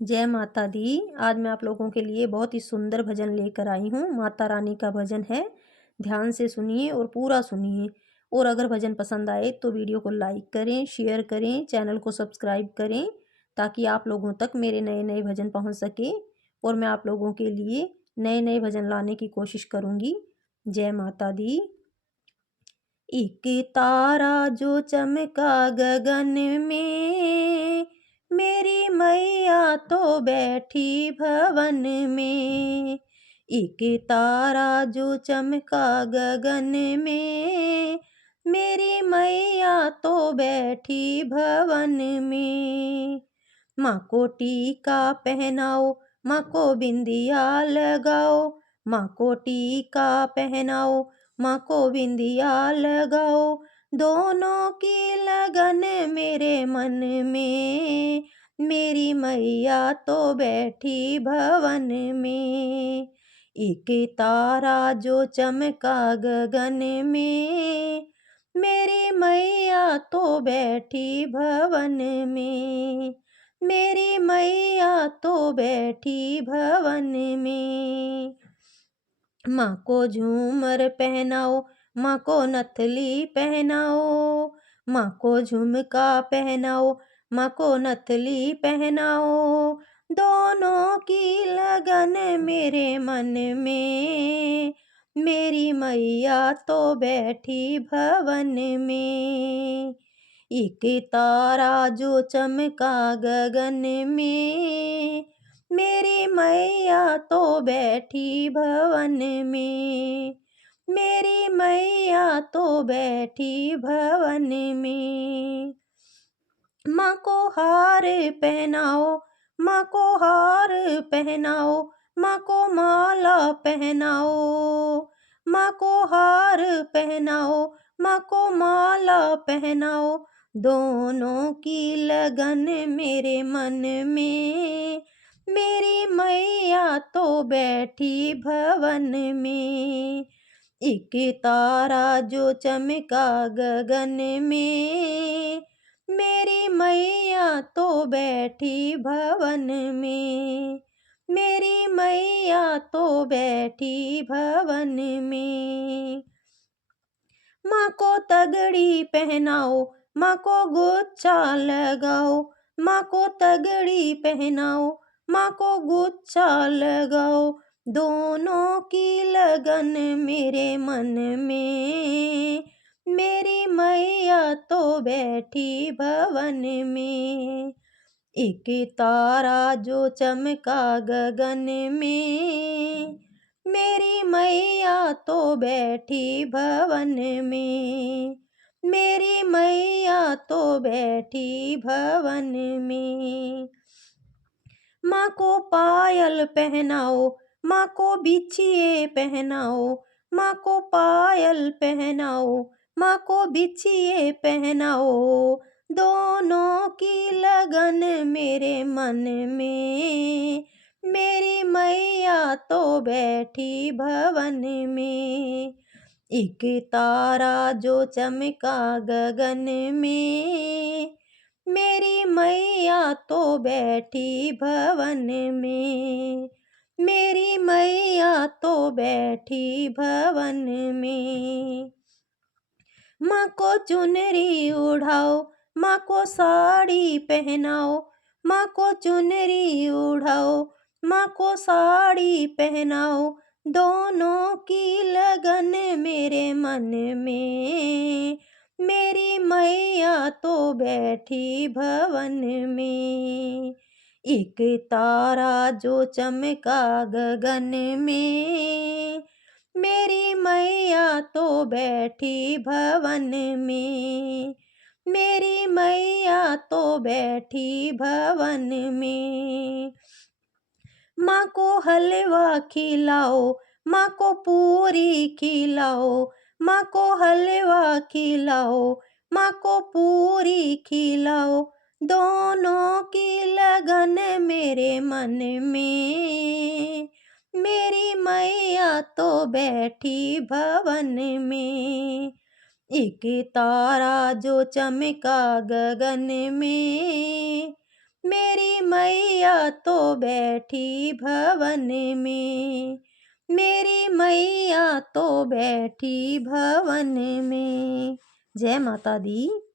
जय माता दी। आज मैं आप लोगों के लिए बहुत ही सुंदर भजन लेकर आई हूँ। माता रानी का भजन है। ध्यान से सुनिए और पूरा सुनिए। और अगर भजन पसंद आए तो वीडियो को लाइक करें, शेयर करें, चैनल को सब्सक्राइब करें ताकि आप लोगों तक मेरे नए नए भजन पहुँच सके और मैं आप लोगों के लिए नए नए भजन लाने की कोशिश करूँगी। जय माता दी। एक तारा जो चमका गगन में, मेरी मैया तो बैठी भवन में। एक तारा जो चमका गगन में, मेरी मैया तो बैठी भवन में। माँ को टीका पहनाओ, माँ को बिंदिया लगाओ, माँ को टीका पहनाओ, माँ को बिंदिया लगाओ। दोनों की लगन मेरे मन में, मेरी मैया तो बैठी भवन में। एक तारा जो चमका गगन में, मेरी मैया तो बैठी भवन में। मेरी मैया तो बैठी भवन में। माँ को झूमर पहनाओ, माँ को नथली पहनाओ, माँ को झुमका पहनाओ, माँ को नथली पहनाओ। दोनों की लगन मेरे मन में, मेरी मैया तो बैठी भवन में। एक तारा जो चमका गगन में, मेरी मैया तो बैठी भवन में। मेरी मैया तो बैठी भवन में। माँ को हार पहनाओ, माँ को हार पहनाओ, माँ को माला पहनाओ, माँ को हार पहनाओ, माँ को माला पहनाओ। दोनों की लगन मेरे मन में, मेरी मैया तो बैठी भवन में। एक तारा जो चमका गगन में, मेरी मैया तो बैठी भवन में। मेरी मैया तो बैठी भवन में। माँ को तगड़ी पहनाओ, माँ को गुच्छा लगाओ, माँ को तगड़ी पहनाओ, माँ को गुच्छा लगाओ। दोनों की लगन मेरे मन में, मेरी मैया तो बैठी भवन में। एक तारा जो चमका गगन में, मेरी मैया तो बैठी भवन में। मेरी मैया तो बैठी भवन में। माँ को पायल पहनाओ, माँ को बिछिए पहनाओ, माँ को पायल पहनाओ, माँ को बिछिए पहनाओ। दोनों की लगन मेरे मन में, मेरी मैया तो बैठी भवन में। एक तारा जो चमका गगन में, मेरी मैया तो बैठी भवन में। मेरी मैया तो बैठी भवन में। माँ को चुनरी ओढ़ाओ, माँ को साड़ी पहनाओ, माँ को चुनरी ओढ़ाओ, माँ को साड़ी पहनाओ। दोनों की लगन मेरे मन में, मेरी मैया तो बैठी भवन में। एक तारा जो चमका गगन में, मेरी मैया तो बैठी भवन में। मेरी मैया तो बैठी भवन में। माँ को हलवा खिलाओ, माँ को पूरी खिलाओ, माँ को हलवा खिलाओ, माँ को पूरी खिलाओ। दोनों की लगन मेरे मन में, मेरी मैया तो बैठी भवन में। एक तारा जो चमका गगन में, मेरी मैया तो बैठी भवन में, मेरी मैया तो बैठी भवन में। जय माता दी।